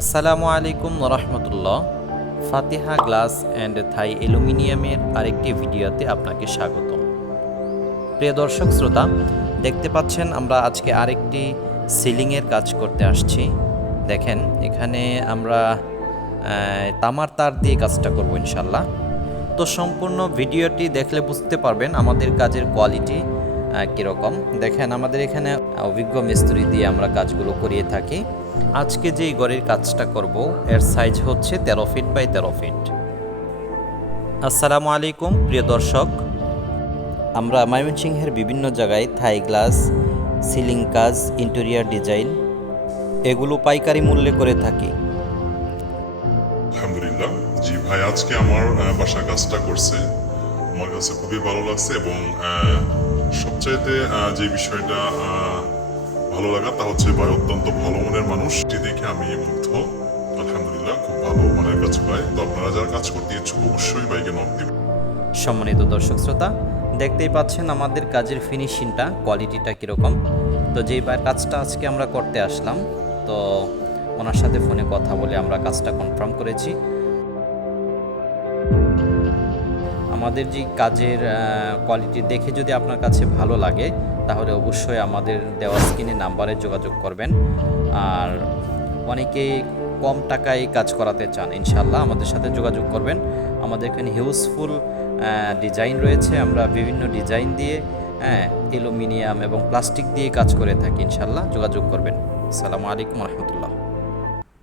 আসসালামু আলাইকুম রহমতুল্লাহ। ফাতিহা glass and থাই অ্যালুমিনিয়ামের আরেকটি ভিডিওতে আপনাকে স্বাগতম। প্রিয় দর্শক শ্রোতা, দেখতে পাচ্ছেন আমরা আজকে আরেকটি সিলিংয়ের কাজ করতে আসছি। দেখেন এখানে আমরা তামার তার দিয়ে কাজটা করব ইনশাল্লাহ। তো সম্পূর্ণ ভিডিওটি দেখলে বুঝতে পারবেন আমাদের কাজের কোয়ালিটি কীরকম। দেখেন আমাদের এখানে অভিজ্ঞ মিস্ত্রি দিয়ে আমরা কাজগুলো করিয়ে থাকি। আজকে যেই ঘরের কাজটা করব এর সাইজ হচ্ছে 13 ফিট বাই 13 ফিট। আসসালামু আলাইকুম প্রিয় দর্শক, আমরা ময়মনসিংহের বিভিন্ন জায়গায় থাই গ্লাস, সিলিং কাজ, ইন্টেরিয়ার ডিজাইন এগুলো পাইকারি মূল্যে করে থাকি। আলহামদুলিল্লাহ। জি ভাই, আজকে আমার বাসার কাজটা করছে, আমার কাছে খুবই ভালো লাগছে এবং সবচাইতে যে বিষয়টা ভালো লাগা তা হচ্ছে ভাই অত্যন্ত ভালো মনের মানুষ, যে দেখে আমি মুগ্ধ। আলহামদুলিল্লাহ, খুব ভালো মানের কাজ ভাই। তো আপনারা যারা কাজ করতে ইচ্ছুক অবশ্যই ভাইকে নক দিবেন। সম্মানিত দর্শক শ্রোতা, দেখতেই পাচ্ছেন আমাদের কাজের ফিনিশিংটা, কোয়ালিটিটা কীরকম। তো যেই কাজটা আজকে আমরা করতে আসলাম, তো ওনার সাথে ফোনে কথা বলে আমরা কাজটা কনফার্ম করেছি। আমাদের যে কাজের কোয়ালিটি দেখে যদি আপনার কাছে ভালো লাগে তাহলে অবশ্যই আমাদের দেওয়া স্ক্রিনে নাম্বারে যোগাযোগ করবেন। আর অনেকেই কম টাকায় কাজ করাতে চান, ইনশাল্লাহ আমাদের সাথে যোগাযোগ করবেন। আমাদের এখানে হিউজফুল ডিজাইন রয়েছে, আমরা বিভিন্ন ডিজাইন দিয়ে অ্যালুমিনিয়াম এবং প্লাস্টিক দিয়ে কাজ করে থাকি। ইনশাল্লাহ যোগাযোগ করবেন। আসসালামু আলাইকুম রহমতুল্লাহ।